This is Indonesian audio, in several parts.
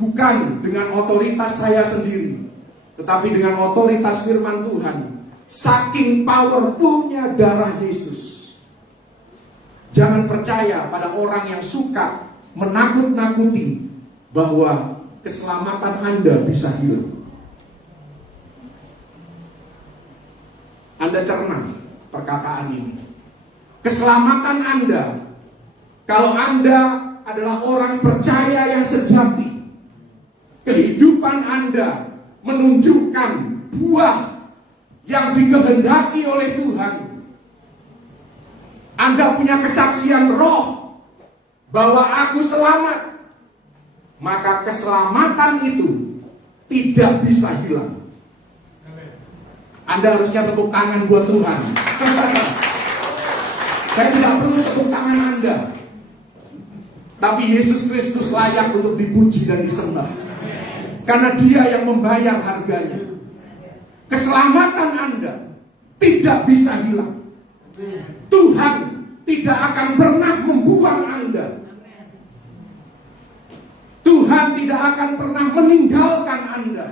bukan dengan otoritas saya sendiri, tetapi dengan otoritas firman Tuhan. Saking powerfulnya darah Yesus. Jangan percaya pada orang yang suka menakut-nakuti bahwa keselamatan Anda bisa hilang. Anda cerna perkataan ini. Keselamatan Anda, kalau Anda adalah orang percaya yang sejati, kehidupan Anda menunjukkan buah yang dikehendaki oleh Tuhan. Anda punya kesaksian roh bahwa aku selamat, maka keselamatan itu tidak bisa hilang. Anda harusnya tepuk tangan buat Tuhan. Saya tidak perlu tepuk tangan Anda, tapi Yesus Kristus layak untuk dipuji dan disembah, karena Dia yang membayar harganya. Keselamatan Anda tidak bisa hilang. Tuhan tidak akan pernah membuang Anda. Tuhan tidak akan pernah meninggalkan Anda.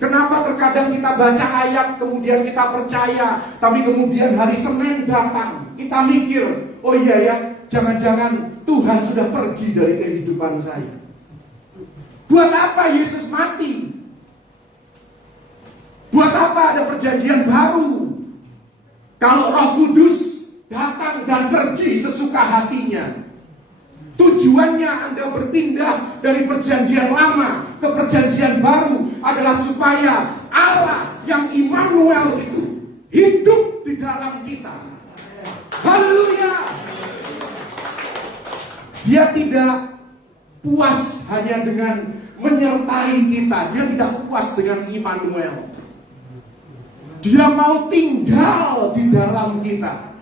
Kenapa terkadang kita baca ayat, kemudian kita percaya, tapi kemudian hari Senin datang, kita mikir, oh iya ya, jangan-jangan Tuhan sudah pergi dari kehidupan saya. Buat apa Yesus mati? Buat apa ada perjanjian baru? Kalau Roh Kudus datang dan pergi sesuka hatinya. Tujuannya Anda berpindah dari perjanjian lama ke perjanjian baru adalah supaya Allah yang Immanuel itu hidup di dalam kita. Haleluya. Dia tidak puas hanya dengan menyertai kita. Dia tidak puas dengan Immanuel. Dia mau tinggal di dalam kita.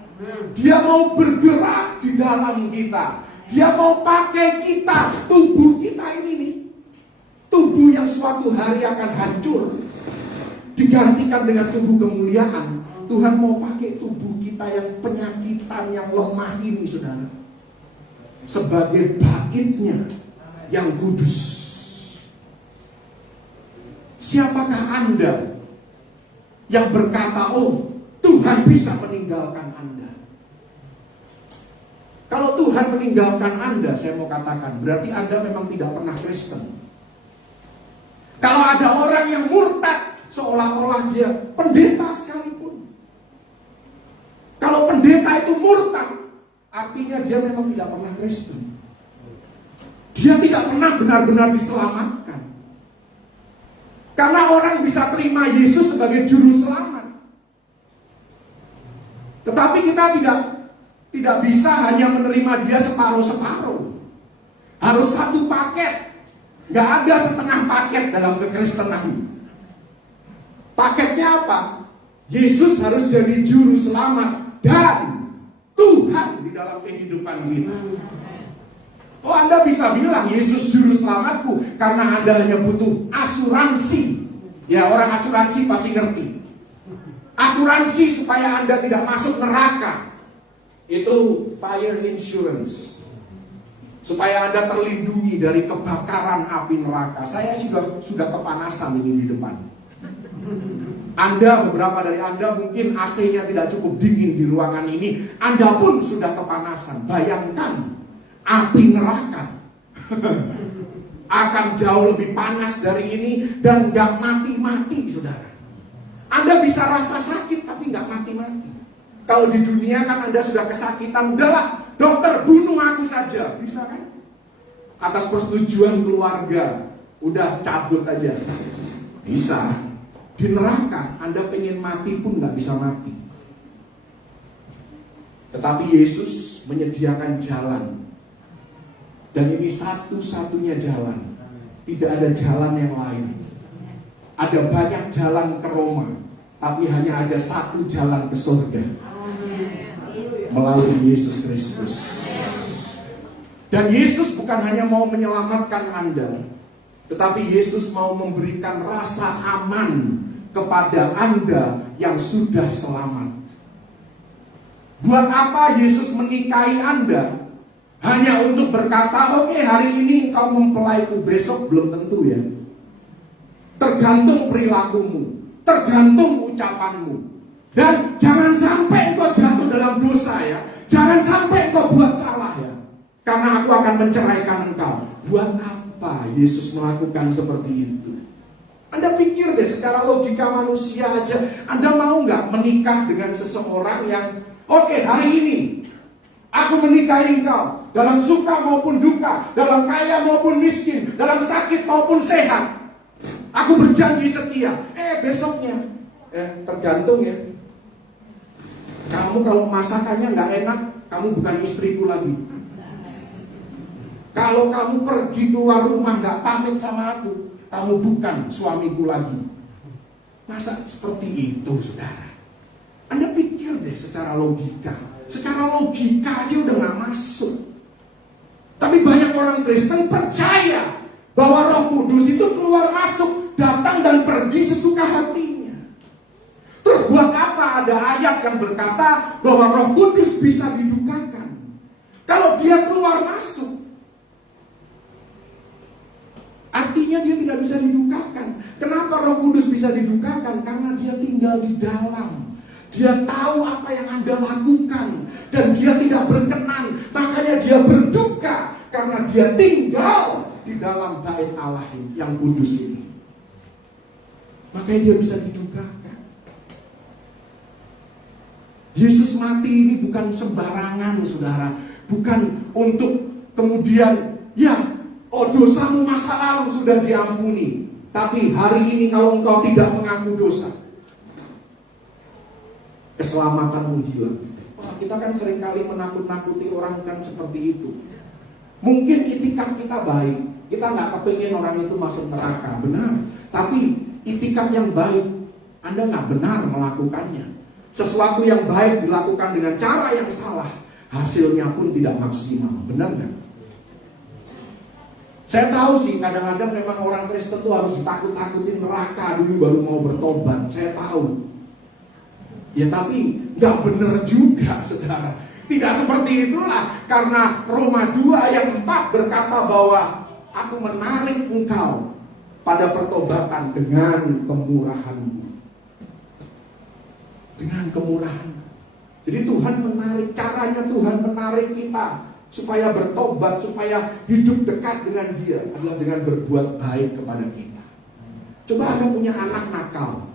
Dia mau bergerak di dalam kita. Dia mau pakai kita, tubuh kita ini nih. Tubuh yang suatu hari akan hancur, digantikan dengan tubuh kemuliaan. Tuhan mau pakai tubuh kita yang penyakitan, yang lemah ini, saudara, sebagai baitnya yang kudus. Siapakah Anda yang berkata, oh Tuhan bisa meninggalkan Anda? Kalau Tuhan meninggalkan Anda, saya mau katakan, berarti Anda memang tidak pernah Kristen. Kalau ada orang yang murtad, seolah-olah dia pendeta sekalipun. Kalau pendeta itu murtad, artinya dia memang tidak pernah Kristen. Dia tidak pernah benar-benar diselamatkan. Karena orang bisa terima Yesus sebagai juru selamat, tetapi kita tidak bisa hanya menerima dia separuh-separuh. Harus satu paket. Gak ada setengah paket dalam kekristenan. Paketnya apa? Yesus harus jadi juru selamat dan Tuhan di dalam kehidupan kita. Oh, Anda bisa bilang Yesus juru selamatku karena Anda hanya butuh asuransi. Ya, orang asuransi pasti ngerti. Asuransi supaya Anda tidak masuk neraka. Itu fire insurance, supaya Anda terlindungi dari kebakaran api neraka. Saya sudah kepanasan ini di depan. Anda, beberapa dari Anda mungkin AC-nya tidak cukup dingin di ruangan ini. Anda pun sudah kepanasan. Bayangkan api neraka akan jauh lebih panas dari ini dan gak mati-mati, saudara. Anda bisa rasa sakit tapi gak mati-mati. Kalau di dunia kan Anda sudah kesakitan, udahlah dokter bunuh aku saja, bisa kan? Atas persetujuan keluarga, udah cabut aja, bisa. Di neraka Anda pengen mati pun gak bisa mati. Tetapi Yesus menyediakan jalan, dan ini satu-satunya jalan. Tidak ada jalan yang lain. Ada banyak jalan ke Roma, tapi hanya ada satu jalan ke surga, melalui Yesus Kristus. Dan Yesus bukan hanya mau menyelamatkan Anda, tetapi Yesus mau memberikan rasa aman kepada Anda yang sudah selamat. Buat apa Yesus menikahi Anda? Hanya untuk berkata, oke, hari ini kau mempelaiku, besok belum tentu ya. Tergantung perilakumu, tergantung ucapanmu. Dan jangan sampai engkau jatuh dalam dosa ya. Jangan sampai engkau buat salah ya. Karena aku akan menceraikan engkau. Buat apa Yesus melakukan seperti itu? Anda pikir deh secara logika manusia aja, Anda mau nggak menikah dengan seseorang yang oke, hari ini aku menikahi engkau, dalam suka maupun duka, dalam kaya maupun miskin, dalam sakit maupun sehat, aku berjanji setia. Besoknya tergantung ya. Kamu kalau masakannya nggak enak, kamu bukan istriku lagi. Kalau kamu pergi keluar rumah nggak pamit sama aku, kamu bukan suamiku lagi. Masa seperti itu, saudara? Anda pikir deh secara logika. Secara logika aja udah nggak masuk. Tapi banyak orang Kristen percaya bahwa Roh Kudus itu keluar masuk, datang dan pergi sesuka hatinya. Terus buat apa ada ayat yang berkata bahwa Roh Kudus bisa didukakan? Kalau dia keluar masuk, artinya dia tidak bisa didukakan. Kenapa Roh Kudus bisa didukakan? Karena dia tinggal di dalam. Dia tahu apa yang Anda lakukan dan dia tidak berkenan. Makanya dia berduka karena dia tinggal di dalam bait Allah yang kudus ini. Makanya dia bisa didukakan. Yesus mati ini bukan sembarangan, saudara. Bukan untuk kemudian dosamu masa lalu sudah diampuni, tapi hari ini kalau engkau tidak mengaku dosa, keselamatanmu hilang. Kita kan seringkali menakut-nakuti orang kan seperti itu. Mungkin itikat kita baik, kita nggak kepingin orang itu masuk neraka, benar. Tapi itikat yang baik, Anda nggak benar melakukannya. Sesuatu yang baik dilakukan dengan cara yang salah, hasilnya pun tidak maksimal, benar nggak? Saya tahu sih kadang-kadang memang orang Kristen itu harus ditakut-takutin neraka dulu baru mau bertobat. Saya tahu. Ya tapi nggak benar juga, saudara. Tidak seperti itulah. Karena Roma 2 ayat 4 berkata bahwa aku menarik engkau pada pertobatan dengan kemurahanmu. Dengan kemurahan. Jadi Tuhan menarik, caranya Tuhan menarik kita supaya bertobat, supaya hidup dekat dengan Dia adalah dengan berbuat baik kepada kita. Coba Anda punya anak nakal,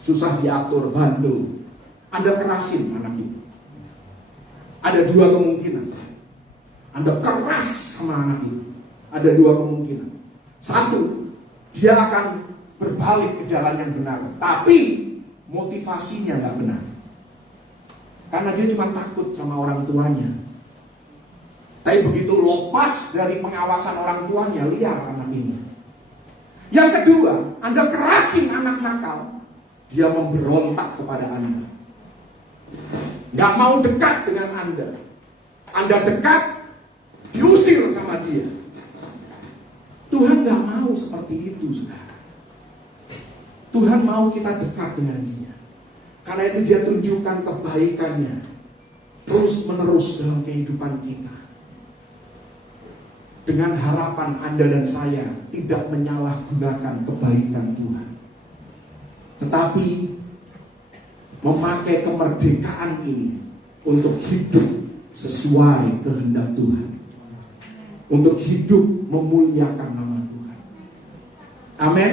susah diatur, bandel, Anda kerasin anak itu. Ada dua kemungkinan. Anda keras sama anak itu. Ada dua kemungkinan. Satu, dia akan berbalik ke jalan yang benar, tapi motivasinya nggak benar. Karena dia cuma takut sama orang tuanya. Tapi begitu lepas dari pengawasan orang tuanya, liar anak ini. Yang kedua, Anda kerasin anak nakal, dia memberontak kepada Anda. Gak mau dekat dengan Anda. Anda dekat, diusir sama dia. Tuhan gak mau seperti itu, saudara. Tuhan mau kita dekat dengan Dia. Karena itu Dia tunjukkan kebaikannya terus menerus dalam kehidupan kita. Dengan harapan Anda dan saya tidak menyalahgunakan kebaikan Tuhan, tetapi memakai kemerdekaan ini untuk hidup sesuai kehendak Tuhan, untuk hidup memuliakan nama Tuhan. Amin.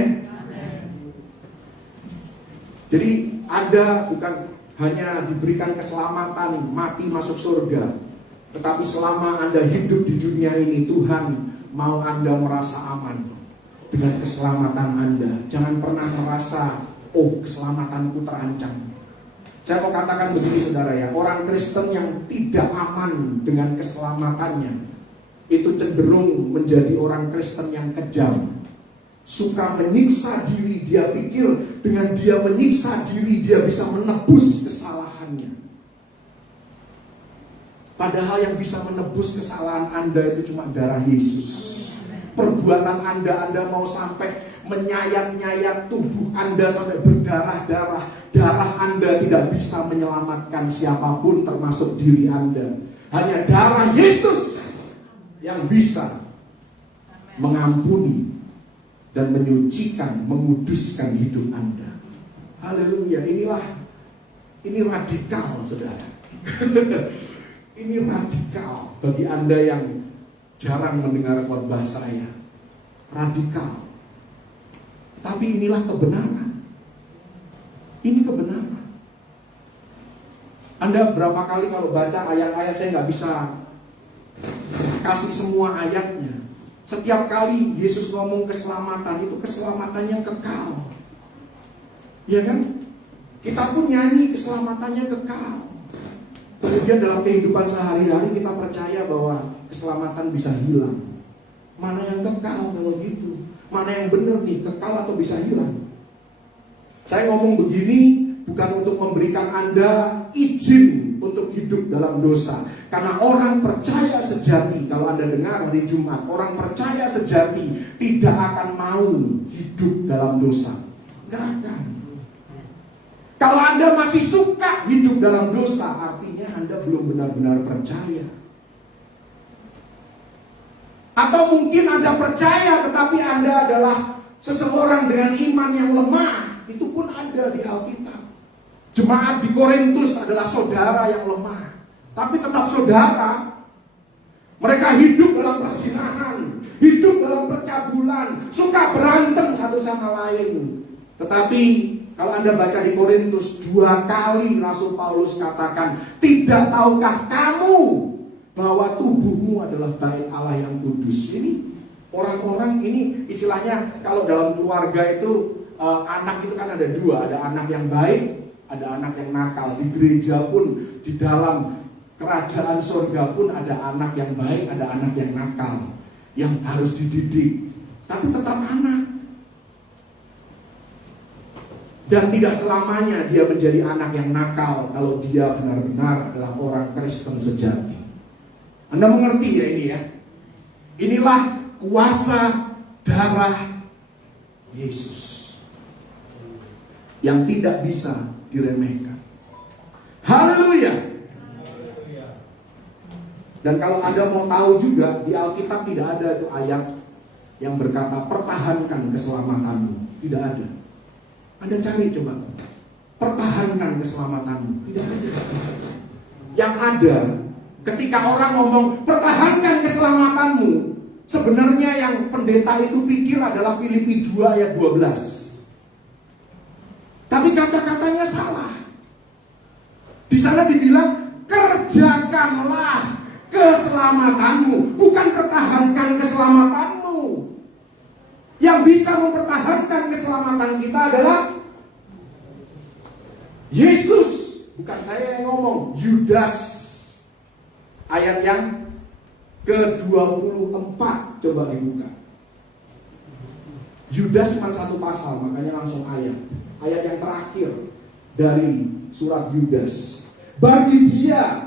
Jadi Anda bukan hanya diberikan keselamatan mati masuk surga, tetapi selama Anda hidup di dunia ini, Tuhan mau Anda merasa aman dengan keselamatan Anda. Jangan pernah merasa, keselamatanku terancam. Saya mau katakan begini, saudara ya, orang Kristen yang tidak aman dengan keselamatannya, itu cenderung menjadi orang Kristen yang kejam. Suka menyiksa diri, dia pikir dengan dia menyiksa diri, dia bisa menebus kesalahannya. Padahal yang bisa menebus kesalahan Anda itu cuma darah Yesus. Perbuatan Anda mau sampai menyayat-nyayat tubuh Anda sampai berdarah-darah. Darah Anda tidak bisa menyelamatkan siapapun termasuk diri Anda. Hanya darah Yesus yang bisa mengampuni dan menyucikan, menguduskan hidup Anda. Haleluya. Ini radikal, saudara. Ini radikal bagi Anda yang jarang mendengar khotbah saya. Radikal. Tapi inilah kebenaran. Ini kebenaran. Anda berapa kali kalau baca ayat-ayat, saya nggak bisa kasih semua ayatnya. Setiap kali Yesus ngomong keselamatan, itu keselamatannya kekal. Ya kan? Kita pun nyanyi keselamatannya kekal. Kemudian dalam kehidupan sehari-hari kita percaya bahwa keselamatan bisa hilang. Mana yang kekal kalau gitu? Mana yang benar nih, kekal atau bisa hilang? Saya ngomong begini bukan untuk memberikan Anda izin untuk hidup dalam dosa. Karena orang percaya sejati, kalau Anda dengar hari Jumat, orang percaya sejati tidak akan mau hidup dalam dosa. Tidak akan. Kalau Anda masih suka hidup dalam dosa, artinya Anda belum benar-benar percaya. Atau mungkin Anda percaya tetapi Anda adalah seseorang dengan iman yang lemah. Itu pun ada di Alkitab. Jemaat di Korintus adalah saudara yang lemah, tapi tetap saudara. Mereka hidup dalam perzinahan, hidup dalam percabulan, suka berantem satu sama lain. Tetapi kalau Anda baca di Korintus, 2 kali Rasul Paulus katakan, tidak tahukah kamu bahwa tubuhmu adalah bait Allah yang kudus. Ini orang-orang ini istilahnya kalau dalam keluarga itu anak itu kan ada 2, ada anak yang baik, ada anak yang nakal. Di gereja pun, di dalam kerajaan surga pun ada anak yang baik, ada anak yang nakal, yang harus dididik, tapi tetap anak. Dan tidak selamanya dia menjadi anak yang nakal kalau dia benar-benar adalah orang Kristen sejati. Anda mengerti ya ini ya? Inilah kuasa darah Yesus yang tidak bisa diremehkan. Haleluya. Dan kalau Anda mau tahu juga, di Alkitab tidak ada itu ayat yang berkata pertahankan keselamatanmu. Tidak ada. Anda cari coba, pertahankan keselamatanmu. Tidak ada. Yang ada, ketika orang ngomong pertahankan keselamatanmu, sebenarnya yang pendeta itu pikir adalah Filipi 2 ayat 12. Tapi kata-katanya salah. Di sana dibilang kerjakanlah keselamatanmu, bukan pertahankan keselamatanmu. Yang bisa mempertahankan keselamatan kita adalah Yesus, bukan saya yang ngomong. Yudas ayat yang ke-24, coba dibuka. Yudas cuma 1 pasal, makanya langsung ayat yang terakhir dari surat Yudas. Bagi dia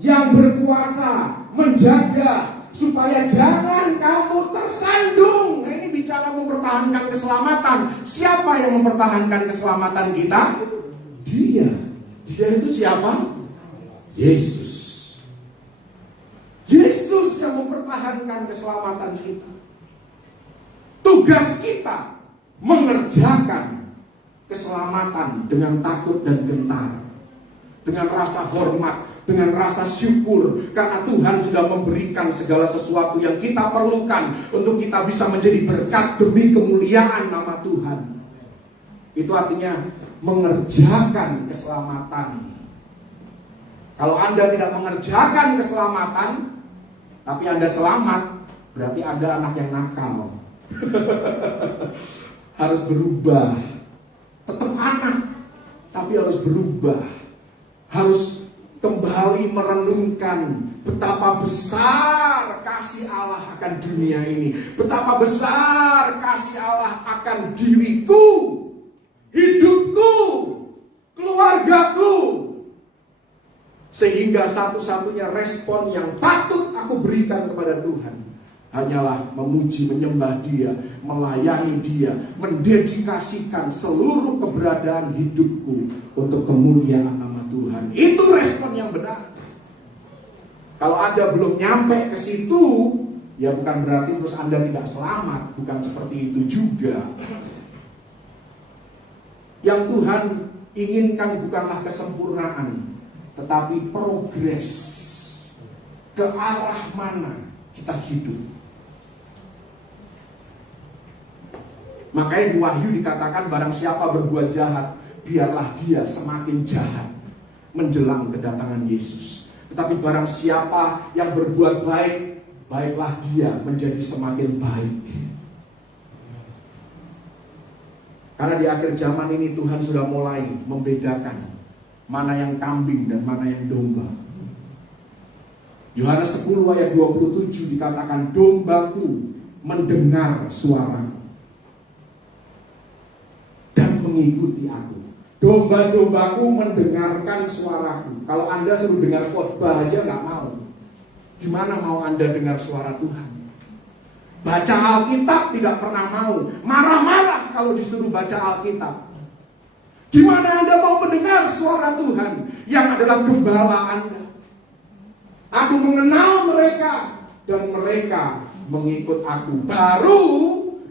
yang berkuasa menjaga supaya jangan kamu tersandung. Nah, ini bicara mempertahankan keselamatan. Siapa yang mempertahankan keselamatan kita? Dia. Dia itu siapa? Yesus. Yesus yang mempertahankan keselamatan kita. Tugas kita mengerjakan keselamatan dengan takut dan gentar, dengan rasa hormat, dengan rasa syukur, karena Tuhan sudah memberikan segala sesuatu yang kita perlukan untuk kita bisa menjadi berkat demi kemuliaan nama Tuhan. Itu artinya mengerjakan keselamatan. Kalau Anda tidak mengerjakan keselamatan, tapi Anda selamat, berarti Anda anak yang nakal. Harus berubah. Tetap anak, tapi harus berubah. Harus kembali merenungkan betapa besar kasih Allah akan dunia ini, betapa besar kasih Allah akan diriku, hidupku, keluargaku. Sehingga satu-satunya respon yang patut aku berikan kepada Tuhan hanyalah memuji, menyembah Dia, melayani Dia, mendedikasikan seluruh keberadaan hidupku untuk kemuliaan nama Tuhan. Itu respon yang benar. Kalau Anda belum nyampe ke situ, ya bukan berarti terus Anda tidak selamat. Bukan seperti itu juga. Yang Tuhan inginkan bukanlah kesempurnaan, tetapi progres ke arah mana kita hidup. Makanya di Wahyu dikatakan barang siapa berbuat jahat, biarlah dia semakin jahat menjelang kedatangan Yesus. Tetapi barang siapa yang berbuat baik, baiklah dia menjadi semakin baik. Karena di akhir zaman ini Tuhan sudah mulai membedakan mana yang kambing dan mana yang domba. Yohanes 10 ayat 27 dikatakan, dombaku mendengar suaraku dan mengikuti aku. Domba-dombaku mendengarkan suaraku. Kalau Anda suruh dengar khotbah aja nggak mau, gimana mau Anda dengar suara Tuhan? Baca Alkitab tidak pernah mau, marah-marah kalau disuruh baca Alkitab. Gimana Anda mau mendengar suara Tuhan yang adalah gembala Anda? Aku mengenal mereka dan mereka mengikut aku. Baru,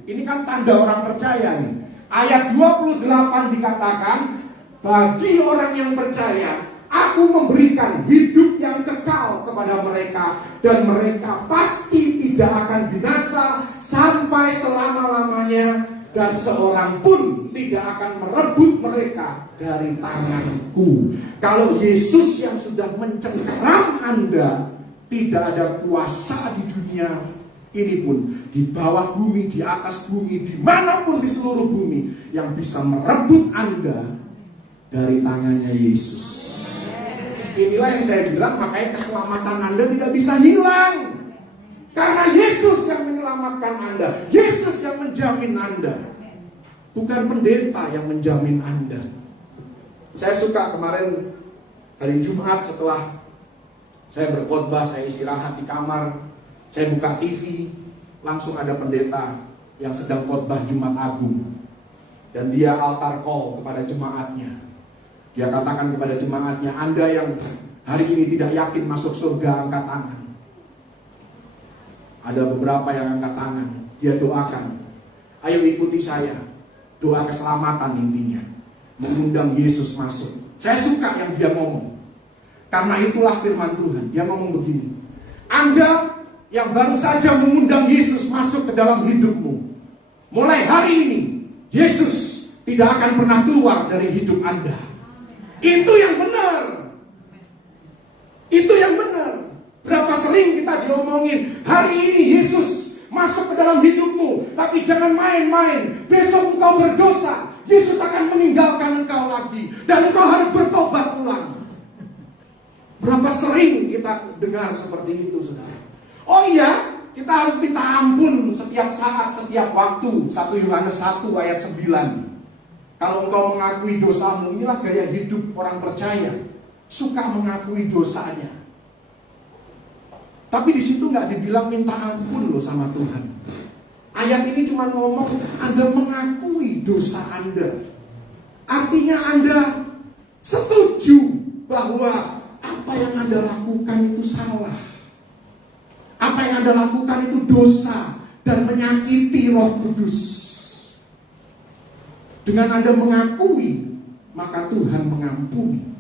ini kan tanda orang percaya nih. Ayat 28 dikatakan, bagi orang yang percaya, aku memberikan hidup yang kekal kepada mereka, dan mereka pasti tidak akan binasa sampai selama-lamanya, dan seorang pun tidak akan merebut mereka dari tanganku. Kalau Yesus yang sudah mencengkeram Anda, tidak ada kuasa di dunia ini pun, di bawah bumi, di atas bumi, dimanapun di seluruh bumi, yang bisa merebut Anda dari tangannya Yesus. Inilah yang saya bilang, makanya keselamatan Anda tidak bisa hilang. Karena Yesus yang menyelamatkan Anda, Yesus yang menjamin Anda, bukan pendeta yang menjamin Anda. Saya suka kemarin hari Jumat setelah saya berkhotbah, saya istirahat di kamar, saya buka TV, langsung ada pendeta yang sedang khotbah Jumat Agung. Dan dia altar call kepada jemaatnya. Dia katakan kepada jemaatnya, Anda yang hari ini tidak yakin masuk surga, angkat tangan. Ada beberapa yang angkat tangan. Dia doakan, ayo ikuti saya. Doa keselamatan intinya, mengundang Yesus masuk. Saya suka yang dia ngomong, karena itulah firman Tuhan. Dia ngomong begini, Anda yang baru saja mengundang Yesus masuk ke dalam hidupmu, mulai hari ini Yesus tidak akan pernah keluar dari hidup Anda. Itu yang benar. Itu yang benar. Berapa sering kita diomongin, hari ini Yesus masuk ke dalam hidupmu, tapi jangan main-main. Besok engkau berdosa, Yesus akan meninggalkan engkau lagi, dan engkau harus bertobat ulang. Berapa sering kita dengar seperti itu, saudara? Oh iya, kita harus minta ampun setiap saat, setiap waktu. 1 Yohanes 1 ayat 9. Kalau engkau mengakui dosamu, inilah gaya hidup orang percaya. Suka mengakui dosanya. Tapi di situ nggak dibilang minta ampun loh sama Tuhan. Ayat ini cuma ngomong Anda mengakui dosa Anda. Artinya Anda setuju bahwa apa yang Anda lakukan itu salah. Apa yang Anda lakukan itu dosa dan menyakiti Roh Kudus. Dengan Anda mengakui, maka Tuhan mengampuni.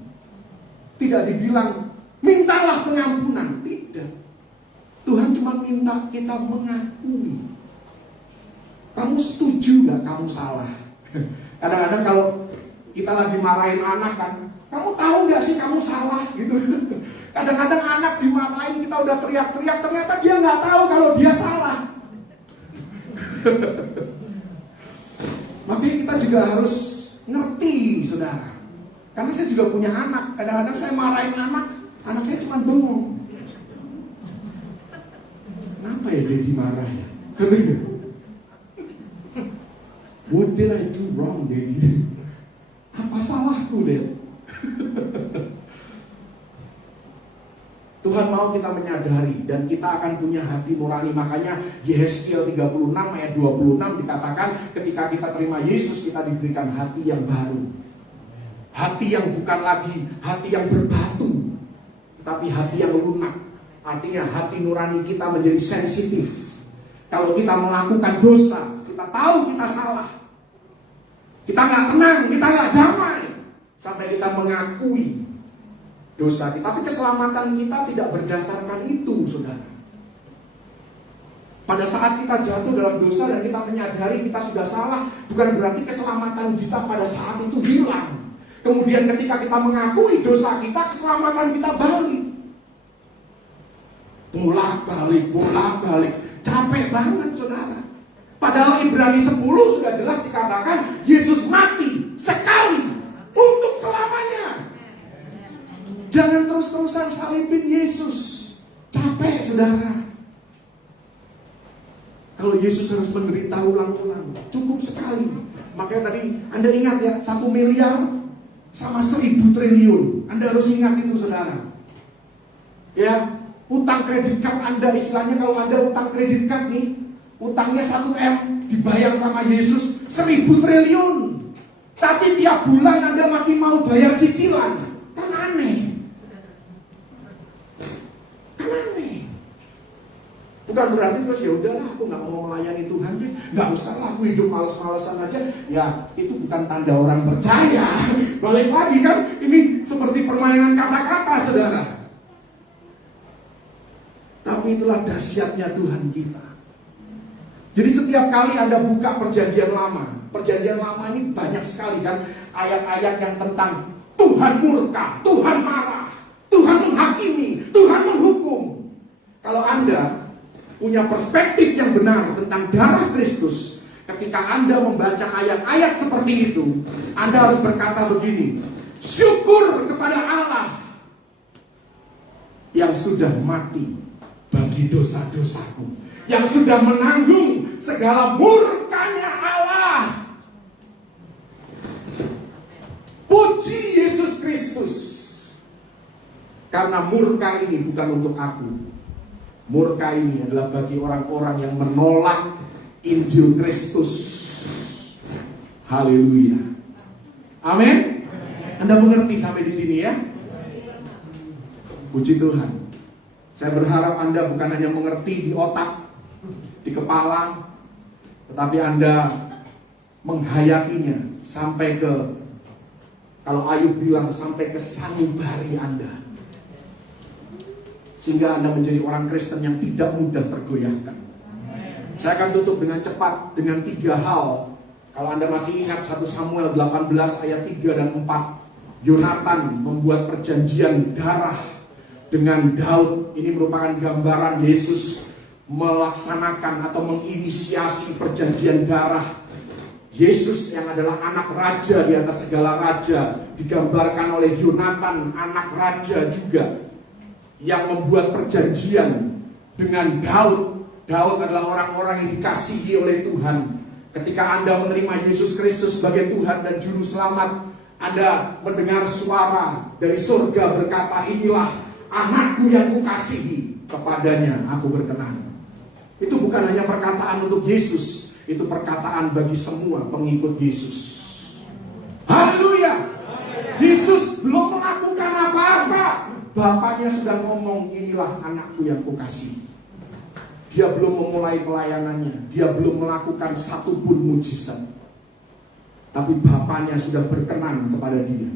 Tidak dibilang mintalah pengampunan, tidak. Tuhan cuma minta kita mengakui. Kamu setuju gak kamu salah? Kadang-kadang kalau kita lagi marahin anak kan, kamu tahu gak sih kamu salah gitu. Kadang-kadang anak dimarahin, kita udah teriak-teriak, ternyata dia gak tahu kalau dia salah. Makanya kita juga harus ngerti, saudara. Karena saya juga punya anak. Kadang-kadang saya marahin anak saya cuma bengong. Kenapa ya dia dimarah ya? What did I do wrong, Daddy? Apa salahku, Dad? Tuhan mau kita menyadari dan kita akan punya hati nurani. Makanya Yesaya 36 ayat 26 dikatakan ketika kita terima Yesus, kita diberikan hati yang baru. Hati yang bukan lagi hati yang berbatu, tapi hati yang lunak. Artinya hati nurani kita menjadi sensitif. Kalau kita melakukan dosa, kita tahu kita salah, kita nggak tenang, kita nggak damai, sampai kita mengakui dosa kita. Tapi keselamatan kita tidak berdasarkan itu, saudara. Pada saat kita jatuh dalam dosa dan kita menyadari kita sudah salah, bukan berarti keselamatan kita pada saat itu hilang. Kemudian ketika kita mengakui dosa kita, keselamatan kita balik. Bolak-balik. Capek banget, saudara. Padahal Ibrani 10 sudah jelas dikatakan Yesus mati sekali untuk selamanya. Jangan terus-terusan salibin Yesus. Capek, saudara. Kalau Yesus harus menderita ulang-ulang, cukup sekali. Makanya tadi Anda ingat ya, 1 miliar sama 1.000 triliun. Anda harus ingat itu, saudara. Ya, utang kredit card Anda, istilahnya kalau Anda utang kredit card nih, utangnya 1 M, dibayar sama Yesus 1.000 triliun. Tapi tiap bulan Anda masih mau bayar cicilan. Kan aneh. Bukan berarti terus ya udahlah, aku nggak mau melayani Tuhan deh, nggak usah lah, aku hidup males-malesan aja. Ya, itu bukan tanda orang percaya. Balik lagi kan, ini seperti permainan kata-kata, saudara. Tapi itulah dahsyatnya Tuhan kita. Jadi setiap kali Anda buka perjanjian lama ini banyak sekali kan ayat-ayat yang tentang Tuhan murka, Tuhan marah, Tuhan menghakimi, Tuhan menghukum. Kalau Anda punya perspektif yang benar tentang darah Kristus, ketika Anda membaca ayat-ayat seperti itu, Anda harus berkata begini: syukur kepada Allah yang sudah mati bagi dosa-dosaku, yang sudah menanggung segala murkanya Allah. Puji Yesus Kristus. Karena murka ini bukan untuk aku. Murka ini adalah bagi orang-orang yang menolak Injil Kristus. Haleluya. Amin. Anda mengerti sampai di sini ya? Puji Tuhan. Saya berharap Anda bukan hanya mengerti di otak, di kepala, tetapi Anda menghayatinya sampai ke, kalau Ayub bilang, sampai ke sanubari Anda. Sehingga Anda menjadi orang Kristen yang tidak mudah tergoyahkan. Saya akan tutup dengan cepat dengan 3 hal. Kalau Anda masih ingat 1 Samuel 18 ayat 3 dan 4. Yonatan membuat perjanjian darah dengan Daud. Ini merupakan gambaran Yesus melaksanakan atau menginisiasi perjanjian darah. Yesus yang adalah anak raja di atas segala raja digambarkan oleh Yonatan, anak raja juga, yang membuat perjanjian dengan Daud. Daud adalah orang-orang yang dikasihi oleh Tuhan. Ketika Anda menerima Yesus Kristus sebagai Tuhan dan Juru Selamat, Anda mendengar suara dari surga berkata, inilah anakku yang kukasihi, kepadanya aku berkenan. Itu bukan hanya perkataan untuk Yesus, itu perkataan bagi semua pengikut Yesus. Haleluya. Yesus belum melakukan apa-apa, Bapaknya sudah ngomong, inilah anakku yang kukasihi. Dia belum memulai pelayanannya, dia belum melakukan satupun mujizat, tapi Bapaknya sudah berkenan kepada dia.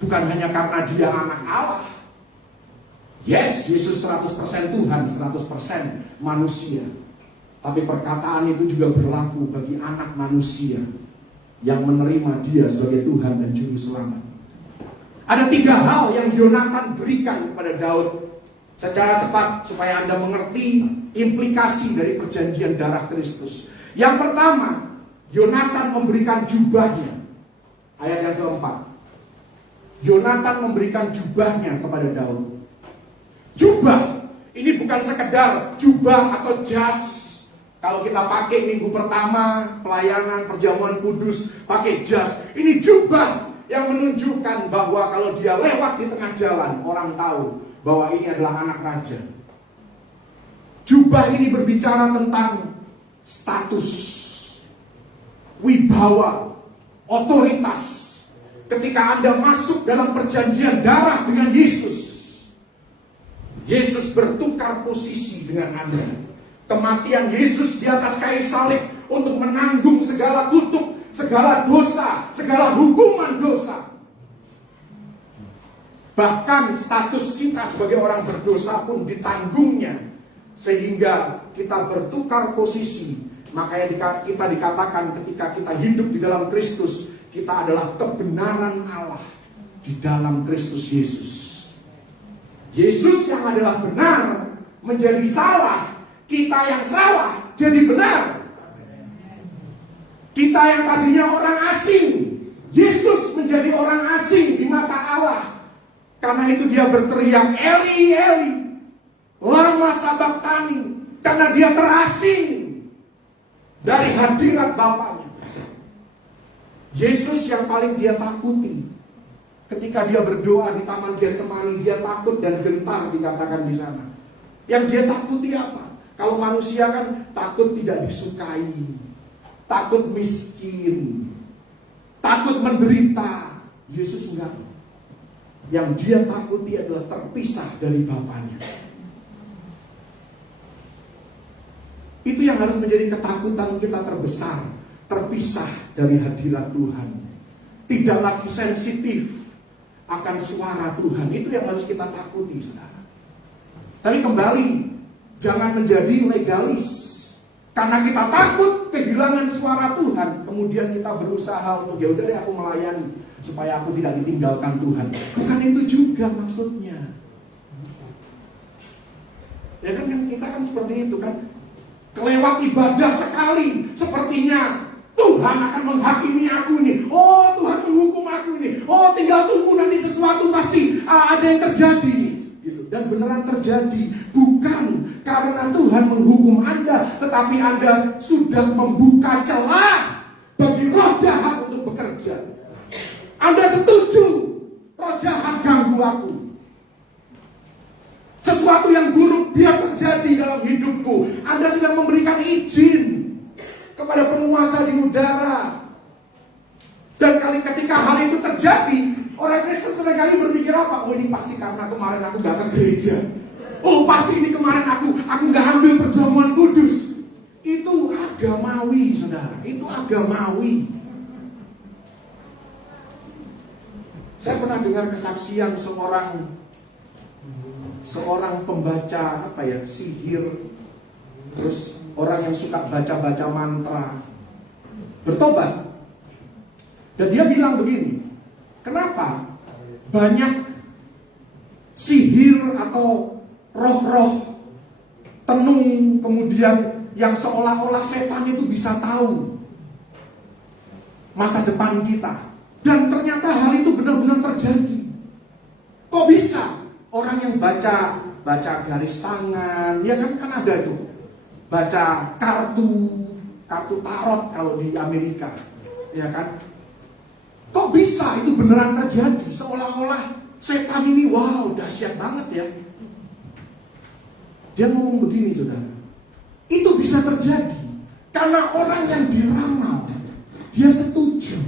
Bukan hanya karena dia anak Allah. Yes, Yesus 100% Tuhan, 100% manusia. Tapi perkataan itu juga berlaku bagi anak manusia yang menerima dia sebagai Tuhan dan Juru Selamat. Ada 3 hal yang Yonatan berikan kepada Daud secara cepat supaya Anda mengerti implikasi dari perjanjian darah Kristus. Yang pertama, Yonatan memberikan jubahnya. Ayat yang keempat. Yonatan memberikan jubahnya kepada Daud. Jubah ini bukan sekedar jubah atau jas. Kalau kita pakai minggu pertama pelayanan perjamuan kudus pakai jas, ini jubah yang menunjukkan bahwa kalau dia lewat di tengah jalan, orang tahu bahwa ini adalah anak raja. Jubah ini berbicara tentang status, wibawa, otoritas. Ketika Anda masuk dalam perjanjian darah dengan Yesus, Yesus bertukar posisi dengan Anda. Kematian Yesus di atas kayu salib untuk menanggung segala kutuk, segala dosa, segala hukuman dosa. Bahkan status kita sebagai orang berdosa pun ditanggungnya, sehingga kita bertukar posisi. Makanya kita dikatakan ketika kita hidup di dalam Kristus, kita adalah kebenaran Allah di dalam Kristus Yesus. Yesus yang adalah benar menjadi salah, kita yang salah jadi benar. Kita yang tadinya orang asing, Yesus menjadi orang asing di mata Allah. Karena itu dia berteriak, Eli, Eli, lama sabachthani. Karena dia terasing dari hadirat Bapaknya. Yesus yang paling dia takuti. Ketika dia berdoa di Taman Getsemani, dia takut dan gentar dikatakan di sana. Yang dia takuti apa? Kalau manusia kan takut tidak disukai, takut miskin, takut menderita. Yesus enggak. Yang dia takuti adalah terpisah dari Bapaknya. Itu yang harus menjadi ketakutan kita terbesar. Terpisah dari hadirat Tuhan. Tidak lagi sensitif akan suara Tuhan. Itu yang harus kita takuti, saudara. Tapi kembali, jangan menjadi legalis. Karena kita takut kehilangan suara Tuhan, kemudian kita berusaha untuk ya udah deh aku melayani supaya aku tidak ditinggalkan Tuhan. Bukan itu juga maksudnya. Ya kan kita kan seperti itu kan. Kelewat ibadah sekali, sepertinya Tuhan akan menghakimi aku nih. Oh, Tuhan menghukum aku nih. Oh, tinggal tunggu nanti sesuatu pasti ada yang terjadi nih. Gitu. Dan beneran terjadi. Bukan karena Tuhan menghukum Anda, tetapi Anda sudah membuka celah bagi roh jahat untuk bekerja. Anda setuju roh jahat ganggu aku. Sesuatu yang buruk biar terjadi dalam hidupku. Anda sedang memberikan izin kepada penguasa di udara. Dan ketika hal itu terjadi, orang Kristen seringkali berpikir apa? Oh, ini pasti karena kemarin aku gak ke gereja. Oh, pasti ini kemarin aku gak ambil perjamuan kudus. Itu agamawi, saudara. Itu agamawi. Saya pernah dengar kesaksian seorang pembaca sihir, terus orang yang suka baca-baca mantra, bertobat. Dan dia bilang begini, kenapa banyak sihir atau roh-roh tenung kemudian yang seolah-olah setan itu bisa tahu masa depan kita. Dan ternyata hal itu benar-benar terjadi. Kok bisa? Orang yang baca garis tangan, ya kan ada itu. Baca kartu tarot kalau di Amerika, ya kan? Kok bisa itu beneran terjadi? Seolah-olah setan ini, wow, dahsyat banget ya. Dia ngomong begini, saudara. Itu bisa terjadi karena orang yang diramal, dia setuju.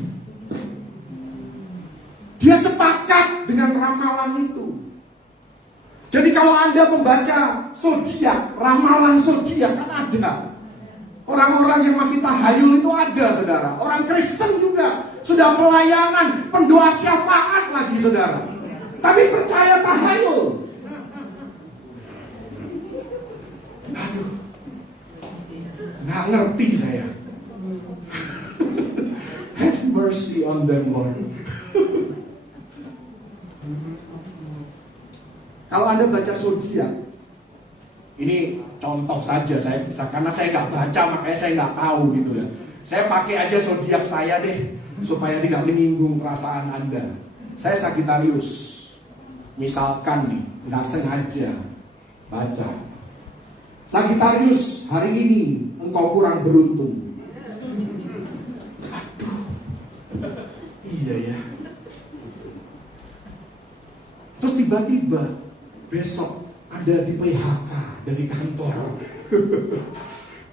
Dia sepakat dengan ramalan itu. Jadi kalau Anda membaca zodiak, ramalan zodiak kan ada. Orang-orang yang masih tahayul itu ada, saudara. Orang Kristen juga sudah pelayanan, pendoa syafaat lagi, saudara. Tapi percaya tahayul. Aduh, nggak ngerti saya. Have mercy on them, Lord. Kalau Anda baca zodiak, ini contoh saja saya bisa, karena saya nggak baca makanya saya nggak tahu gitu ya. Saya pakai aja zodiak saya deh supaya tidak menyinggung perasaan Anda. Saya Sagittarius, misalkan nih, nggak sengaja baca. Sagittarius, hari ini engkau kurang beruntung. Aduh, iya ya. Terus tiba-tiba besok Anda di PHK dari kantor.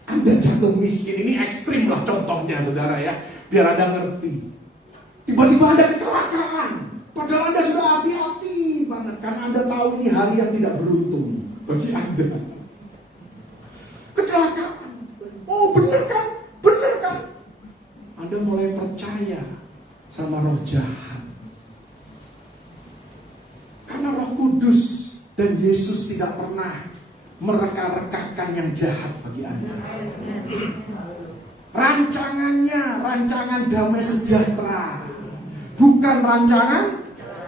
Anda jatuh miskin. Ini ekstrim lah contohnya, saudara ya, biar Anda ngerti. Tiba-tiba ada kecelakaan. Padahal Anda sudah hati-hati banget, karena Anda tahu ini hari yang tidak beruntung bagi Anda. Kecelakaan. Oh, benar kan? Benar kan? Anda mulai percaya sama roh jahat. Karena Roh Kudus dan Yesus tidak pernah mereka-rekakan yang jahat bagi Anda. Rancangannya, rancangan damai sejahtera, bukan rancangan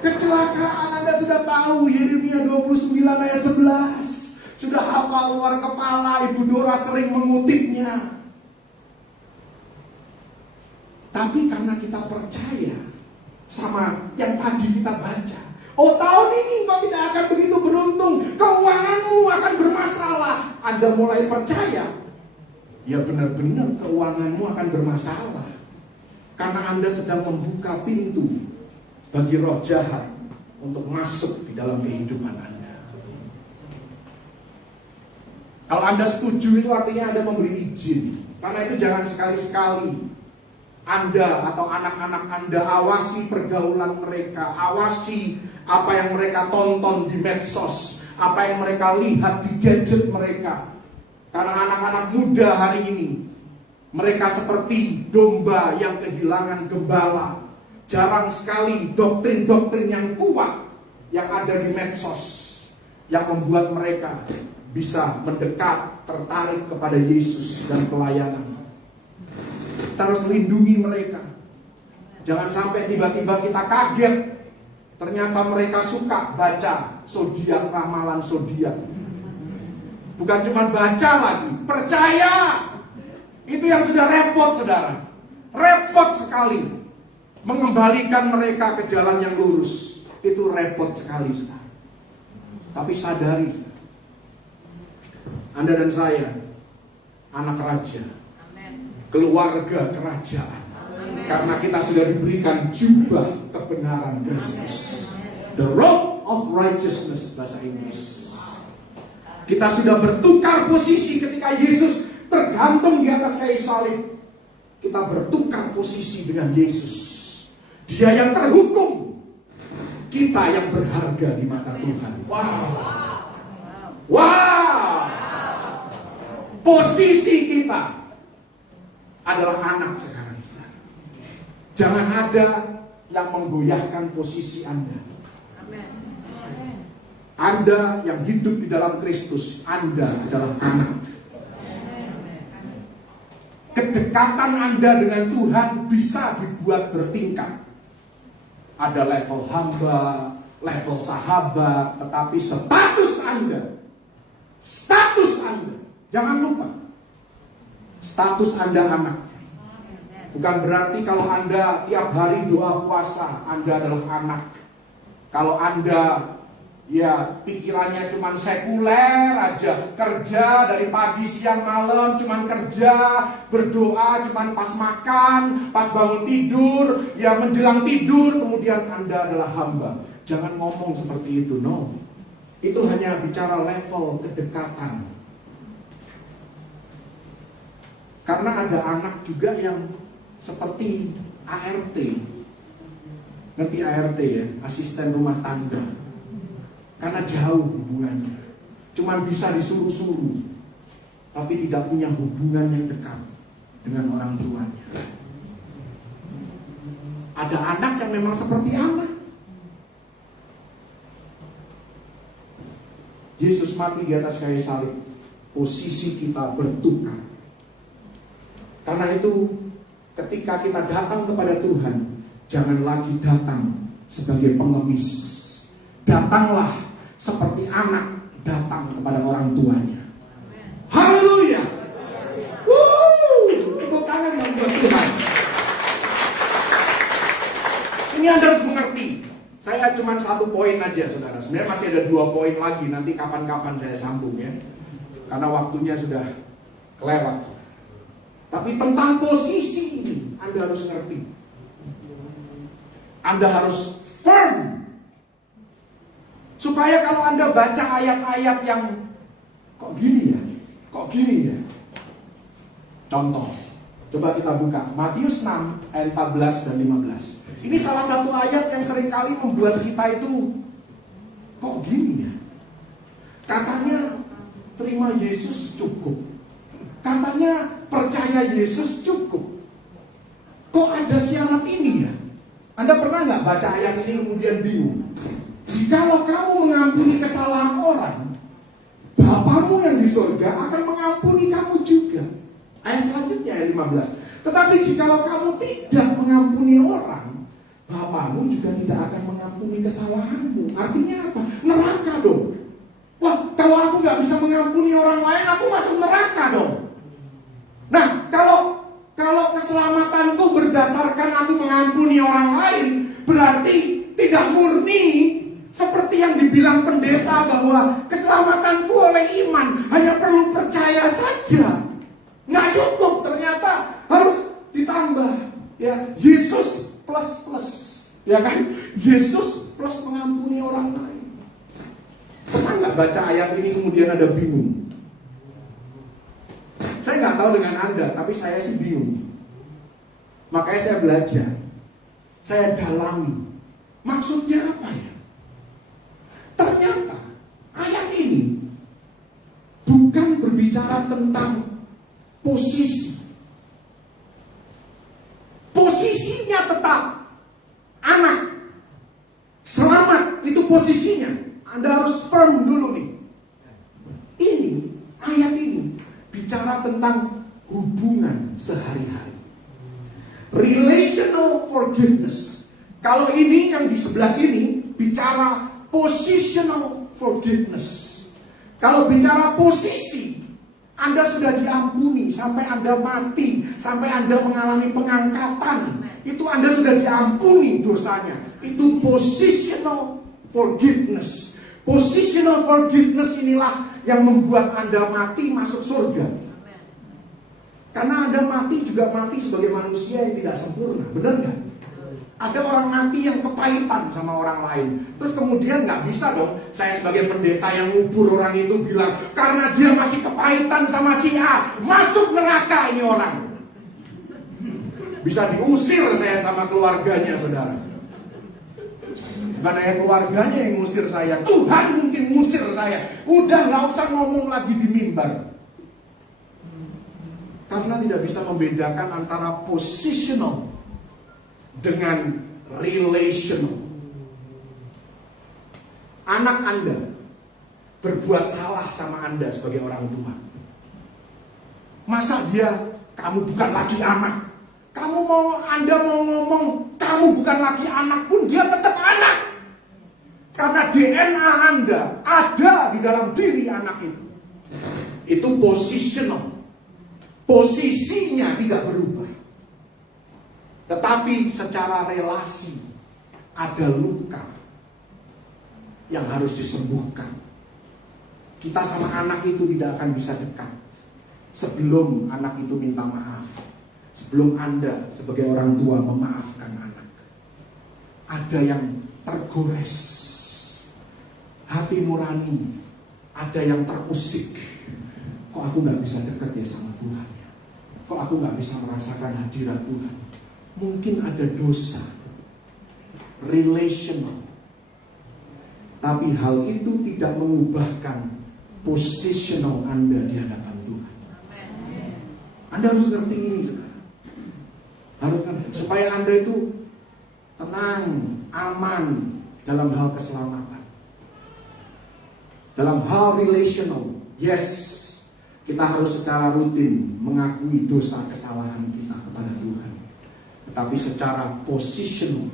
kecelakaan. Anda sudah tahu Yeremia 29 ayat 11. Sudah hafal luar kepala, Ibu Dora sering mengutipnya. Tapi karena kita percaya sama yang tadi kita baca, oh, tahun ini kau tidak akan begitu beruntung, keuanganmu akan bermasalah. Anda mulai percaya, ya benar-benar keuanganmu akan bermasalah, karena Anda sedang membuka pintu bagi roh jahat untuk masuk di dalam kehidupan Anda. Kalau Anda setuju, itu artinya Anda memberi izin. Karena itu jangan sekali-sekali Anda atau anak-anak Anda awasi pergaulan mereka, awasi apa yang mereka tonton di medsos, apa yang mereka lihat di gadget mereka. Karena anak-anak muda hari ini, mereka seperti domba yang kehilangan gembala. Jarang sekali doktrin-doktrin yang kuat yang ada di medsos yang membuat mereka bisa mendekat, tertarik kepada Yesus dan pelayanan. Kita harus melindungi mereka. Jangan sampai tiba-tiba kita kaget, ternyata mereka suka baca zodiak, ramalan zodiak. Bukan cuma baca lagi, percaya. Itu yang sudah repot, saudara. Repot sekali. Mengembalikan mereka ke jalan yang lurus. Itu repot sekali, saudara. Tapi sadari, Anda dan saya anak raja, keluarga kerajaan. Karena kita sudah diberikan jubah kebenaran Kristus, the robe of righteousness bahasa Inggris. Kita sudah bertukar posisi ketika Yesus tergantung di atas kayu salib. Kita bertukar posisi dengan Yesus. Dia yang terhukum, kita yang berharga di mata Tuhan. Wow. Wow. Posisi kita adalah anak sekarang. Jangan ada yang menggoyahkan posisi Anda. Anda yang hidup di dalam Kristus, Anda adalah anak. Kedekatan Anda dengan Tuhan bisa dibuat bertingkat. Ada level hamba, level sahabat, tetapi status Anda, jangan lupa, status Anda anak. Bukan berarti kalau Anda tiap hari doa puasa, Anda adalah anak. Kalau Anda pikirannya cuma sekuler aja, kerja dari pagi siang malam, cuma kerja, berdoa cuma pas makan, pas bangun tidur, menjelang tidur, kemudian Anda adalah hamba. Jangan ngomong seperti itu, no. Itu hanya bicara level kedekatan. Karena ada anak juga yang seperti ART. Ngerti ART ya? Asisten rumah tangga. Karena jauh hubungannya. Cuma bisa disuruh-suruh. Tapi tidak punya hubungan yang dekat dengan orang tuanya. Ada anak yang memang seperti anak. Yesus mati di atas kayu salib. Posisi kita bertukar. Karena itu ketika kita datang kepada Tuhan, jangan lagi datang sebagai pengemis. Datanglah seperti anak datang kepada orang tuanya. Haleluya. Tepuk tangan buat Tuhan. Ini Anda harus mengerti. Saya cuma satu poin aja, saudara. Sebenarnya masih ada 2 poin lagi. Nanti kapan-kapan saya sambung ya. Karena waktunya sudah kelewat. Tapi tentang posisi ini Anda harus ngerti. Anda harus firm. Supaya kalau Anda baca ayat-ayat yang kok gini ya? Contoh. Coba kita buka Matius 6 ayat 14 dan 15. Ini salah satu ayat yang seringkali membuat kita itu kok gini ya? Katanya terima Yesus cukup. Katanya percaya Yesus cukup. Kok ada syarat ini ya? Anda pernah nggak baca ayat ini kemudian bingung? Jikalau kamu mengampuni kesalahan orang, Bapamu yang di surga akan mengampuni kamu juga. Ayat selanjutnya ayat 15. Tetapi jikalau kamu tidak mengampuni orang, Bapamu juga tidak akan mengampuni kesalahanmu. Artinya apa? Neraka dong. Wah, kalau aku nggak bisa mengampuni orang lain, aku masuk neraka dong. Nah, kalau keselamatanku berdasarkan aku mengampuni orang lain, berarti tidak murni seperti yang dibilang pendeta bahwa keselamatanku oleh iman hanya perlu percaya saja. Nggak cukup, ternyata harus ditambah ya, Yesus plus, ya kan? Yesus plus mengampuni orang lain. Pernah nggak baca ayat ini kemudian ada bingung? Saya nggak tahu dengan Anda, tapi saya sih bingung. Makanya saya belajar, saya dalami maksudnya apa ya. Ternyata ayat ini bukan berbicara tentang posisi. Posisinya tetap anak selamat, itu posisinya. Anda harus firm dulu nih. Ini ayat ini bicara tentang hubungan sehari-hari, relational forgiveness. Kalau ini yang di sebelah sini bicara positional forgiveness. Kalau bicara posisi, Anda sudah diampuni sampai Anda mati, sampai Anda mengalami pengangkatan, itu Anda sudah diampuni dosanya. Itu positional forgiveness. Positional forgiveness inilah yang membuat Anda mati masuk surga. Karena Anda mati juga mati sebagai manusia yang tidak sempurna, benar nggak? Ada orang mati yang kepahitan sama orang lain. Terus kemudian nggak bisa dong saya sebagai pendeta yang ngubur orang itu bilang, karena dia masih kepahitan sama si A, masuk neraka ini orang. Bisa diusir saya sama keluarganya, saudara. Bukan hanya keluarganya yang ngusir saya, Tuhan mungkin ngusir saya. Udah nggak usah ngomong lagi di mimbar. Karena tidak bisa membedakan antara positional dengan relational. Anak Anda berbuat salah sama Anda sebagai orang tua. Masa dia, kamu bukan lagi anak. Anda mau ngomong kamu bukan lagi anak pun dia tetap anak. Karena DNA Anda ada di dalam diri anak itu. Itu positional. Posisinya tidak berubah. Tetapi secara relasi ada luka yang harus disembuhkan. Kita sama anak itu tidak akan bisa dekat sebelum anak itu minta maaf. Sebelum Anda sebagai orang tua memaafkan anak. Ada yang tergores hati nurani, ada yang terusik. Kok aku gak bisa dekat ya sama Tuhan? Kok aku gak bisa merasakan hadirat Tuhan? Mungkin ada dosa relational, tapi hal itu tidak mengubahkan positional Anda di hadapan Tuhan. Anda harus ngerti ini, saudara. Harus ngerti, supaya Anda itu tenang, aman dalam hal keselamatan. Dalam hal relational, yes, kita harus secara rutin mengakui dosa kesalahan kita kepada Tuhan. Tetapi secara positional,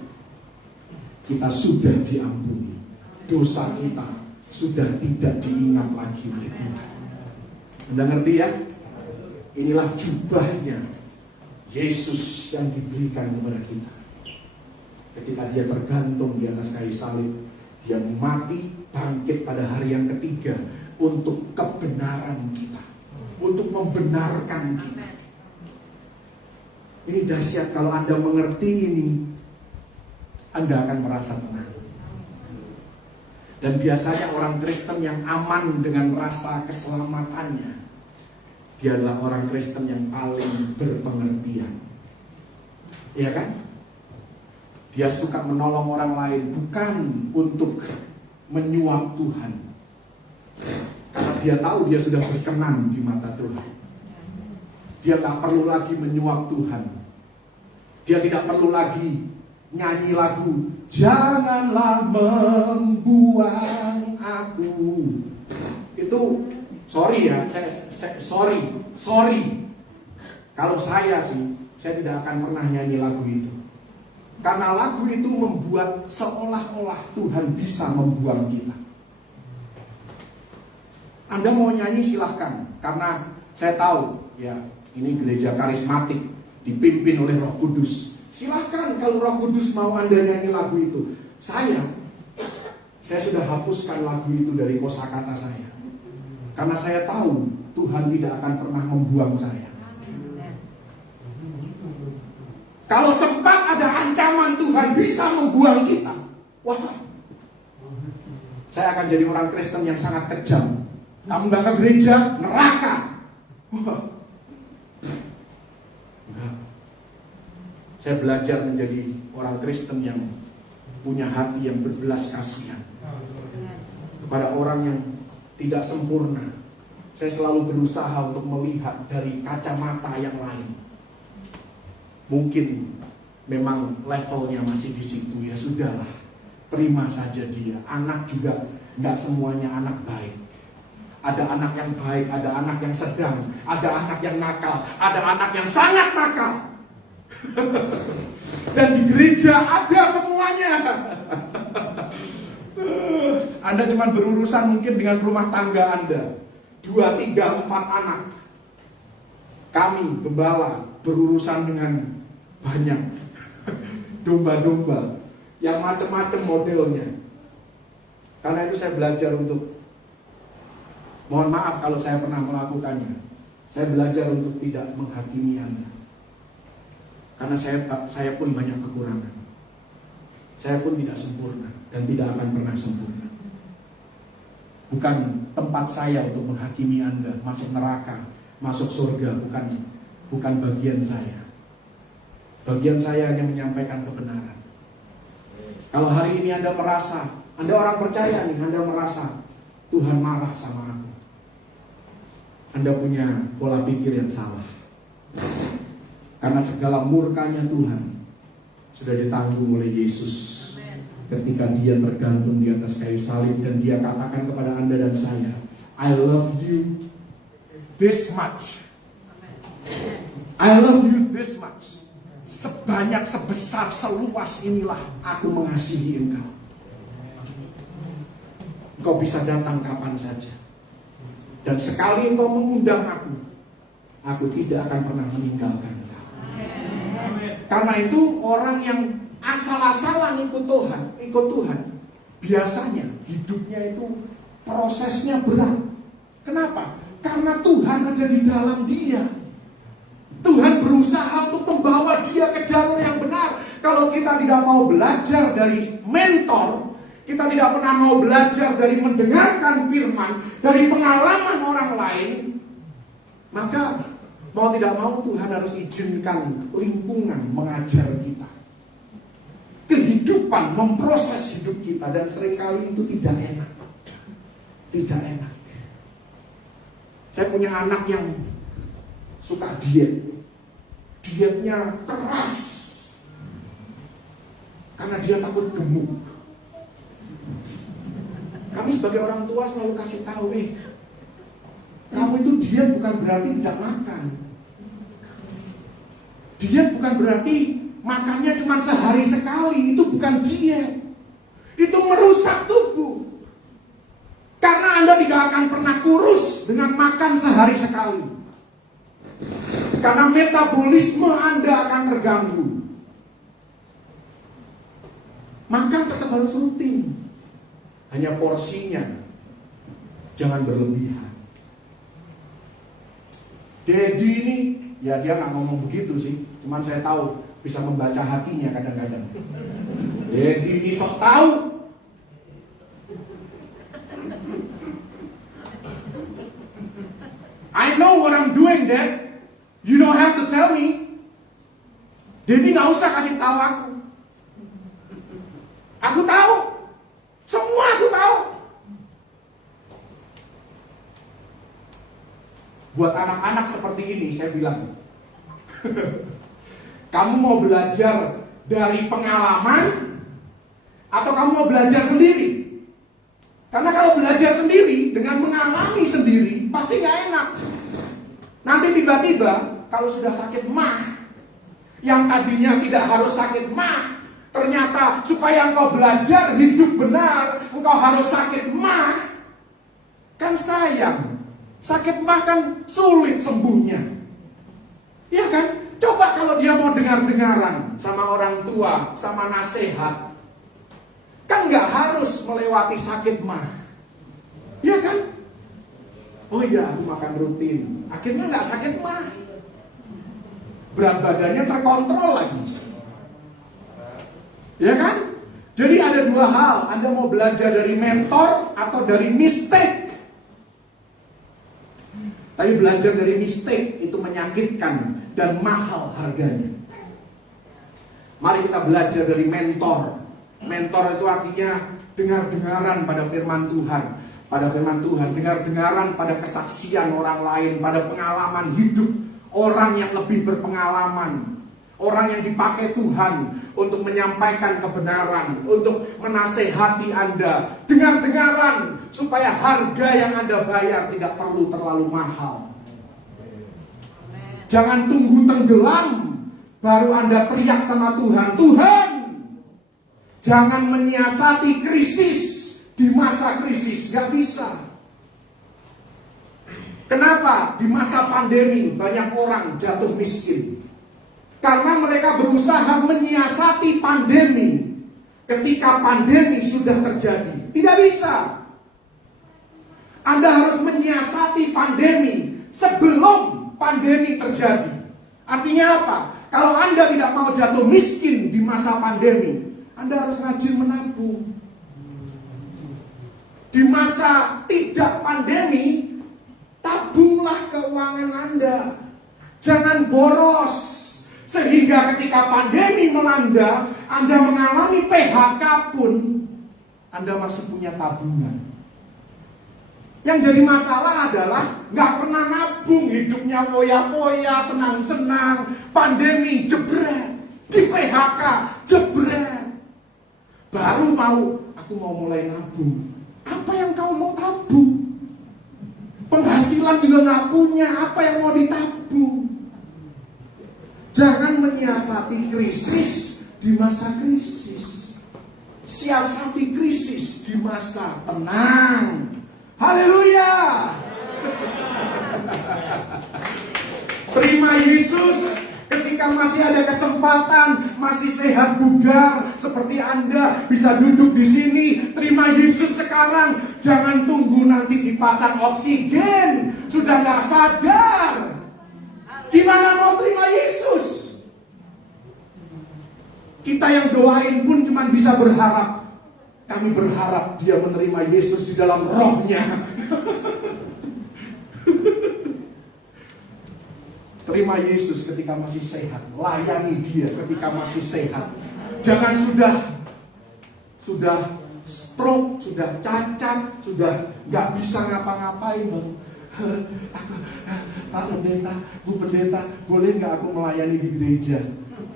kita sudah diampuni. Dosa kita sudah tidak diingat lagi oleh Tuhan. Anda ngerti ya? Inilah jubahnya Yesus yang diberikan kepada kita. Ketika dia tergantung di atas kayu salib, dia mati, bangkit pada hari yang ketiga untuk kebenaran kita, untuk membenarkan kita. Ini dahsyat. Kalau Anda mengerti ini, Anda akan merasa tenang. Dan biasanya orang Kristen yang aman dengan rasa keselamatannya, Dia adalah orang Kristen yang paling berpengertian. Iya kan? Dia suka menolong orang lain bukan untuk menyuap Tuhan. Karena dia tahu dia sudah berkenan di mata Tuhan. Dia tak perlu lagi menyuap Tuhan. Dia tidak perlu lagi nyanyi lagu "Janganlah membuang aku". Itu sorry ya, sorry. Kalau saya tidak akan pernah nyanyi lagu itu. Karena lagu itu membuat seolah-olah Tuhan bisa membuang kita. Anda mau nyanyi silahkan, karena saya tahu ya ini gereja karismatik dipimpin oleh Roh Kudus. Silahkan kalau Roh Kudus mau Anda nyanyi lagu itu. Saya sudah hapuskan lagu itu dari kosakata saya. Karena saya tahu Tuhan tidak akan pernah membuang saya. Kalau sempat ada ancaman Tuhan bisa membuang kita, wah, saya akan jadi orang Kristen yang sangat kejam. Kamu gak ke gereja, neraka. Wah. Enggak. Saya belajar menjadi orang Kristen yang punya hati yang berbelas kasihan kepada orang yang tidak sempurna. Saya selalu berusaha untuk melihat dari kacamata yang lain. Mungkin memang levelnya masih di situ, ya sudahlah, terima saja dia. Anak juga nggak semuanya anak baik. Ada anak yang baik, ada anak yang sedang, ada anak yang nakal, ada anak yang sangat nakal. Dan di gereja ada semuanya. Anda cuma berurusan mungkin dengan rumah tangga Anda, 2, 3, 4 anak. Kami gembala berurusan dengan banyak domba-domba yang macam-macam modelnya. Karena itu saya belajar untuk, mohon maaf kalau saya pernah melakukannya, saya belajar untuk tidak menghakimi Anda. Karena saya pun banyak kekurangan. Saya pun tidak sempurna dan tidak akan pernah sempurna. Bukan tempat saya untuk menghakimi Anda masuk neraka, masuk surga, bukan bagian saya. Bagian saya hanya menyampaikan kebenaran. Kalau hari ini Anda merasa, Anda orang percaya nih, Anda merasa Tuhan marah sama aku, Anda punya pola pikir yang salah. Karena segala murkanya Tuhan sudah ditanggung oleh Yesus ketika dia tergantung di atas kayu salib, dan dia katakan kepada Anda dan saya, I love you this much. I love you this much. Sebanyak, sebesar, seluas inilah aku mengasihi engkau. Engkau bisa datang kapan saja. Dan sekali engkau mengundang aku tidak akan pernah meninggalkan engkau. Karena itu orang yang asal-asalan ikut Tuhan, biasanya hidupnya itu prosesnya berat. Kenapa? Karena Tuhan ada di dalam dia. Tuhan berusaha untuk membawa dia ke jalur yang benar. Kalau kita tidak mau belajar dari mentor, kita tidak pernah mau belajar dari mendengarkan firman, dari pengalaman orang lain, maka mau tidak mau Tuhan harus izinkan lingkungan mengajar kita. Kehidupan memproses hidup kita, dan seringkali itu tidak enak. Tidak enak. Saya punya anak yang suka diet. Dietnya keras karena dia takut gemuk. Kami sebagai orang tua selalu kasih tahu, kamu itu diet bukan berarti tidak makan. Diet bukan berarti makannya cuma sehari sekali. Itu bukan diet. Itu merusak tubuh. Karena Anda tidak akan pernah kurus dengan makan sehari sekali. Karena metabolisme Anda akan terganggu. Makan tetap harus rutin. Hanya porsinya jangan berlebihan. Daddy ini, ya dia gak ngomong begitu sih, cuman saya tahu bisa membaca hatinya kadang-kadang. Daddy ini sok tahu. I know what I'm doing Dad. You don't have to tell me. Daddy nggak usah kasih tahu aku. Aku tahu. Semua aku tahu. Buat anak-anak seperti ini, saya bilang, kamu mau belajar dari pengalaman atau kamu mau belajar sendiri? Karena kalau belajar sendiri dengan mengalami sendiri pasti nggak enak. Nanti tiba-tiba kalau sudah sakit mah, yang tadinya tidak harus sakit mah, ternyata supaya engkau belajar hidup benar, engkau harus sakit mah. Kan sayang. Sakit mah kan sulit sembuhnya. Iya kan? Coba kalau dia mau dengar-dengaran sama orang tua, sama nasihat, kan nggak harus melewati sakit mah. Iya kan? Oh iya, aku makan rutin. Akhirnya nggak sakit mah. Berat badannya terkontrol lagi. Ya kan? Jadi ada dua hal. Anda mau belajar dari mentor atau dari mistake. Tapi belajar dari mistake itu menyakitkan dan mahal harganya. Mari kita belajar dari mentor. Mentor itu artinya dengar-dengaran pada firman Tuhan. Pada firman Tuhan, dengar-dengaran pada kesaksian orang lain, pada pengalaman hidup orang yang lebih berpengalaman. Orang yang dipakai Tuhan untuk menyampaikan kebenaran, untuk menasehati Anda. Dengar-dengaran supaya harga yang Anda bayar tidak perlu terlalu mahal. Jangan tunggu tenggelam baru Anda teriak sama Tuhan, Tuhan, jangan menyiasati krisis di masa krisis. Gak bisa. Kenapa? Di masa pandemi banyak orang jatuh miskin. Karena mereka berusaha menyiasati pandemi ketika pandemi sudah terjadi. Tidak bisa. Anda harus menyiasati pandemi sebelum pandemi terjadi. Artinya apa? Kalau Anda tidak mau jatuh miskin di masa pandemi, Anda harus rajin menabung. Di masa tidak pandemi, tabunglah keuangan Anda. Jangan boros. Sehingga ketika pandemi melanda, Anda mengalami PHK pun, Anda masih punya tabungan. Yang jadi masalah adalah nggak pernah nabung, hidupnya foya-foya, senang-senang. Pandemi jebret, di PHK jebret. Baru aku mau mulai nabung. Apa yang kau mau tabung? Penghasilan juga nggak punya, apa yang mau ditabung? Jangan menyiasati krisis di masa krisis. Siasati krisis di masa tenang. Haleluya. Terima Yesus ketika masih ada kesempatan, masih sehat bugar seperti Anda bisa duduk di sini. Terima Yesus sekarang. Jangan tunggu nanti dipasang oksigen, sudah nggak sadar. Gimana mau terima Yesus? Kita yang doain pun cuma bisa berharap. Kami berharap dia menerima Yesus di dalam rohnya. Terima Yesus ketika masih sehat. Layani dia ketika masih sehat. Jangan sudah stroke, sudah cacat, sudah gak bisa ngapa-ngapain baru Pak Pendeta, Bu Pendeta, boleh nggak aku melayani di gereja?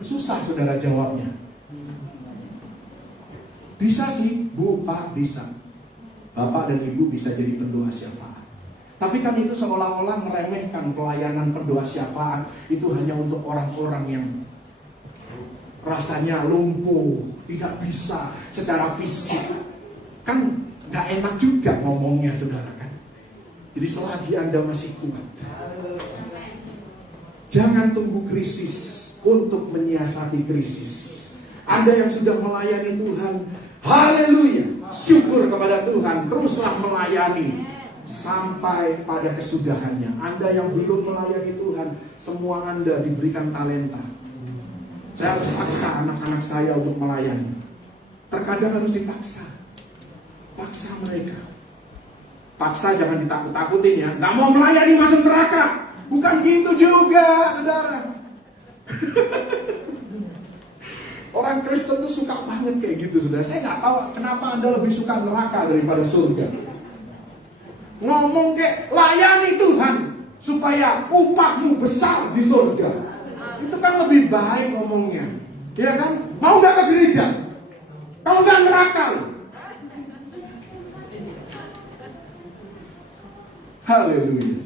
Susah saudara jawabnya. Bisa sih, Bu, Pak, bisa. Bapak dan Ibu bisa jadi pendoa syafaat. Tapi kan itu seolah-olah meremehkan pelayanan pendoa syafaat. Itu hanya untuk orang-orang yang rasanya lumpuh, tidak bisa secara fisik. Kan nggak enak juga ngomongnya saudara kan. Jadi selagi Anda masih kuat, jangan tunggu krisis untuk menyiasati krisis. Anda yang sudah melayani Tuhan, haleluya, syukur kepada Tuhan, teruslah melayani sampai pada kesudahannya. Anda yang belum melayani Tuhan, semua Anda diberikan talenta. Saya harus paksa anak-anak saya untuk melayani. Terkadang harus dipaksa. Paksa mereka. Paksa, jangan ditakut-takutin ya. Gak mau melayani masuk neraka. Bukan gitu juga, saudara. Orang Kristen tuh suka banget kayak gitu, saudara. Saya nggak tahu kenapa Anda lebih suka neraka daripada surga. Ngomong kayak layani Tuhan supaya upahmu besar di surga. Itu kan lebih baik ngomongnya, ya kan? Mau nggak ke gereja? Kalau nggak neraka. Haleluya.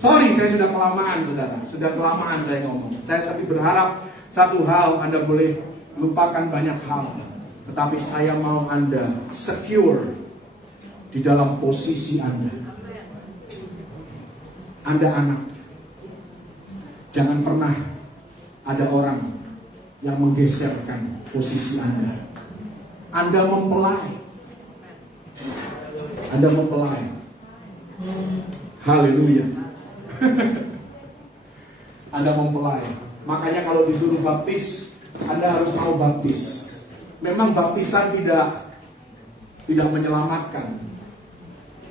Sorry, saya sudah kelamaan, saudara. Sudah kelamaan saya ngomong. Saya tapi berharap satu hal, Anda boleh lupakan banyak hal. Tetapi saya mau Anda secure di dalam posisi Anda. Anda anak. Jangan pernah ada orang yang menggeserkan posisi Anda. Anda mempelai. Anda mempelai. Haleluya. Anda mempelai. Makanya kalau disuruh baptis, Anda harus mau baptis. Memang baptisan tidak menyelamatkan.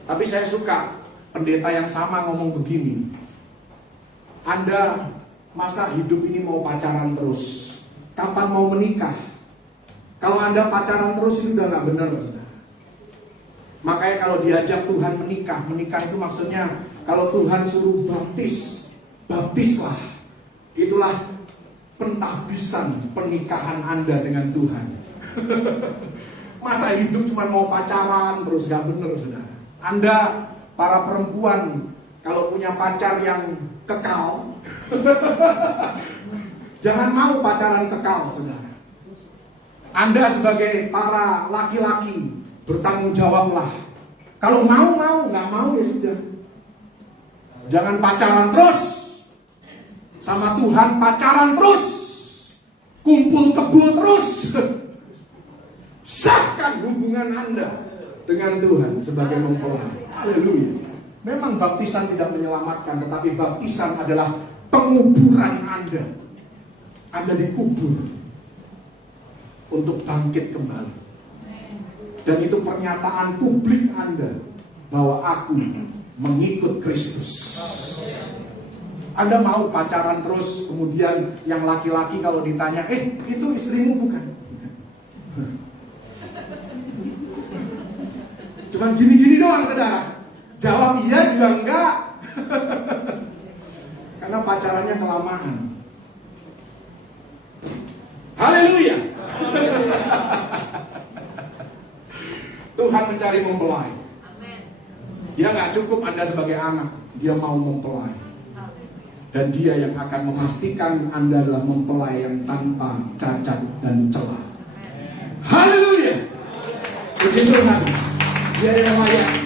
Tapi saya suka pendeta yang sama ngomong begini. Anda masa hidup ini mau pacaran terus? Kapan mau menikah? Kalau Anda pacaran terus ini udah gak benar. Makanya kalau diajak Tuhan menikah itu maksudnya kalau Tuhan suruh baptis, baptislah. Itulah pentahbisan pernikahan Anda dengan Tuhan. Masa hidup cuma mau pacaran terus, gak bener, saudara. Anda para perempuan kalau punya pacar yang kekal, jangan mau pacaran kekal, saudara. Anda sebagai para laki-laki bertanggung jawablah. Kalau mau, nggak mau ya sudah. Jangan pacaran terus sama Tuhan, pacaran terus, kumpul kebul terus. Sahkan hubungan Anda dengan Tuhan sebagai mempelai. Haleluya. Memang baptisan tidak menyelamatkan, tetapi baptisan adalah penguburan Anda. Anda dikubur untuk bangkit kembali. Dan itu pernyataan publik Anda bahwa aku mengikut Kristus. Anda mau pacaran terus, kemudian yang laki-laki kalau ditanya, itu istrimu bukan? Cuman gini-gini doang, saudara. Jawab iya juga enggak. Karena pacarannya kelamaan. Haleluya. Tuhan mencari mempelai. Dia nggak cukup Anda sebagai anak, dia mau mempelai. Dan dia yang akan memastikan Anda adalah mempelai yang tanpa cacat dan celah. Haleluya. Puji Tuhan. Dia yang layak.